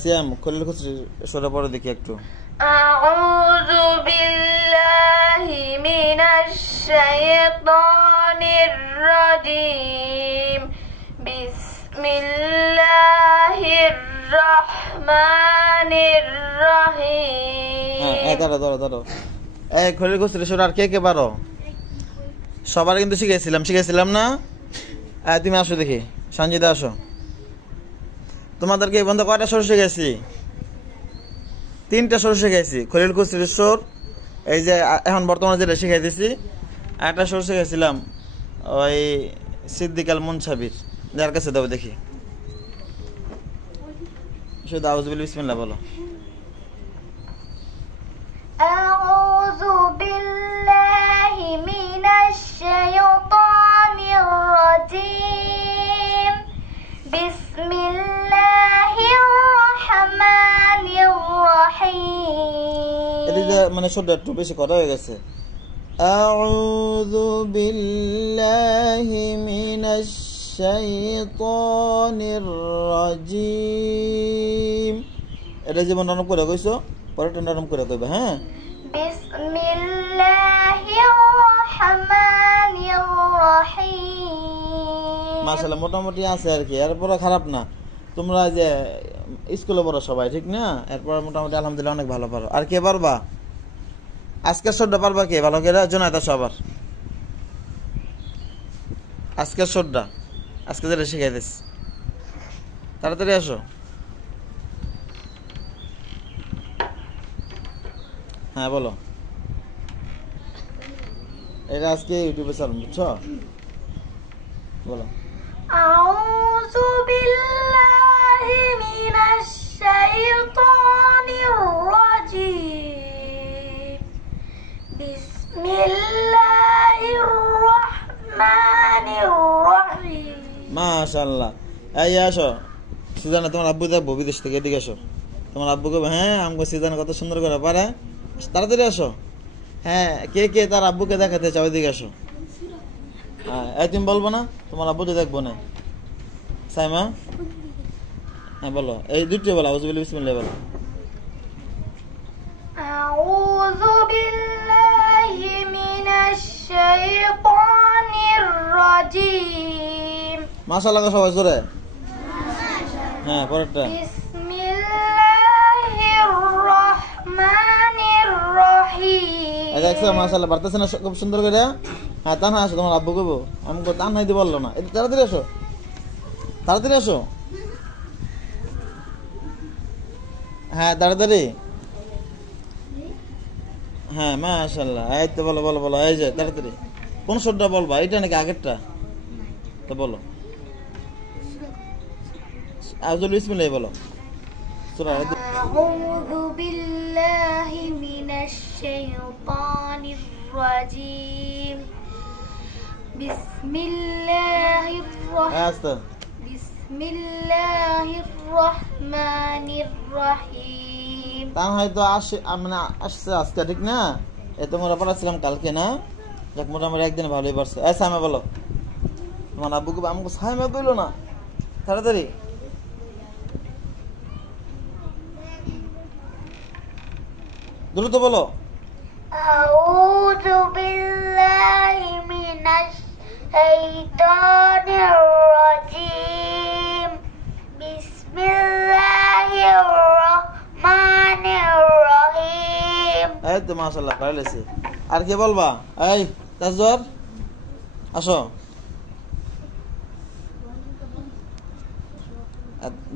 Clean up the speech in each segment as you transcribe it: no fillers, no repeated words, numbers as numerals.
সিয়াম খলিল খুসরি সূরা পড়ে দেখি একটু। আউযু বিল্লাহি মিনাশ শাইতানির রাজীম। বিসমিল্লাহির রহমানির রহিম। ধরো খলিল খুসরি সূরা আর কে কে পারো? সবার কিন্তু শিখেছিলাম না? তুমি আসো দেখি, সঞ্জিদা আসো। তোমাদেরকে এই বন্ধ কয়টা সুর শিখেছি? 3টা সুর শিখেছি। খলিল খুসরির সুর, এই যে এখন বর্তমানে যেটা শিখাইতেছি, একটা সুর শিখেছিলাম ওই সিদ্দিক আল মুনসাবির, যার কাছে দাও দেখি। শুধু আউযু বিসমিল্লাহ বলো। আউযু বিল্লাহি মিনাশ শাইতানির রাজীম। বিসমিল্লাহির রহমানির রহিম। এটা মানে সুরটা একটু বেশি করা হয়ে গেছে। আউযু বিল্লাহি মিনাশ শাইতানির রাজীম। এটা যেমন নরম করে কইছো, পরেরটা নরম করে কইবা। হ্যাঁ, বিসমিল্লাহির রহমানির রহিম। মাশাআল্লাহ মোটামুটি আছে আর কি, এরপর খারাপ না। তোমরা যে স্কুলে পড়ো সবাই, ঠিক না? এরপর মোটামুটি আলহামদুলিল্লাহ অনেক ভালো পারো। আর কে পারবা আজকের সুরটা? পারবা কে ভালো করে? জোনায়েদ আসো আবার। আজকের সুরটা, আজকে যেটা শিখাইতেছি, তাড়াতাড়ি আসো। হ্যাঁ বলো। এটা আজকে ইউটিউবে ছাড়ুন, বুঝছো? বলো। আউযু বিল্লাহি মিনাশ শাইতানির রাজীম। বিসমিল্লাহির রহমানির রহিম। মাশাআল্লাহ। এই আসো সুজানা, তোমার আব্বু দেখবো বিদেশ থেকে, এদিকে আসো। তোমার আব্বুকে হ্যাঁ আমাকে সুজানা কত সুন্দর করে পারে। তাড়াতাড়ি আসো। হ্যাঁ, কে কে তার আব্বুকে দেখাতে চাও? এদিকে আসো। হ্যাঁ, তুমি বলবো না? তোমার আব্বু তো দেখবো না। সাইমা, হ্যাঁ বলো। এই দুটো বলো, আউযু বিল্লাহি বিসমিল্লাহ বলো। আউযু বিল্লাহি মিনাশ শাইতানির রাজীম। মাশাআল্লাহ সবাই জোরে। হ্যাঁ, পরেরটা। বিসমিল্লাহির রহমানির রহিম। দেখছো মাশাআল্লাহ পারতেছ না খুব সুন্দর করে? হ্যাঁ, তানহা আসো, তোমার আব্বু কইবো। আমাকে তানহা দিতে বললো না। এটা তাড়াতাড়ি আসো, তাড়াতাড়ি আসো। হ্যাঁ তাড়াতাড়ি। হ্যাঁ মাশাআল্লাহ। এই তো বলো বলো বলো। এই যে তাড়াতাড়ি কোন সুরটা বলবা? এটা নাকি আগেরটা? তো বলো। আউযু বিসমিল্লাহ বলো। সূরা আউযু বিল্লাহি মিনাশ শাইতানির রাজীম। বিসমিল্লাহির রহমানির রহিম। তা হয়তো আসছে আজকে, ঠিক না? এ তোমরা পড়াছিলাম কালকে না? যাক মোটামুটি একদিনে ভালোই পারছো। সাইমা বলো। তোমার আব্বুকে আমাকে সাইমা কইলো না, তাড়াতাড়ি। দ্রুত বলো। আউযু বিল্লাহি মিনাশ শাইতানির রাজীম। বিসমিল্লাহির রহমানির রহিম। এই তো মাশাআল্লাহ পারলেছি। আর কি বলবা? এই তাজওয়ার আসো,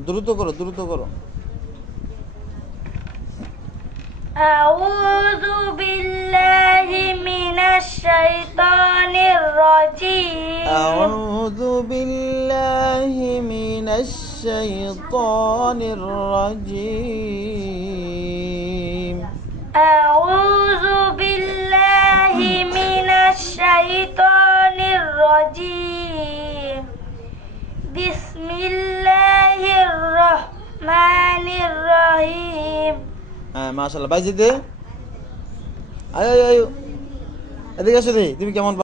দ্রুত করো দ্রুত করো। আউযু বিল্লাহি মিনাশ শাইতানির রাজীম। আউযু বিল্লাহি মিনাশ শাইতানির রাজীম। আউযু বিল্লাহি মিনাশ শাইতানির রাজীম। বিসমিল্লাহির রহমানির রহিম। হ্যাঁ মাশাআল্লাহ। বাইজিতে আয় আয় আয়, এদিকে আসো। তুমি কেমন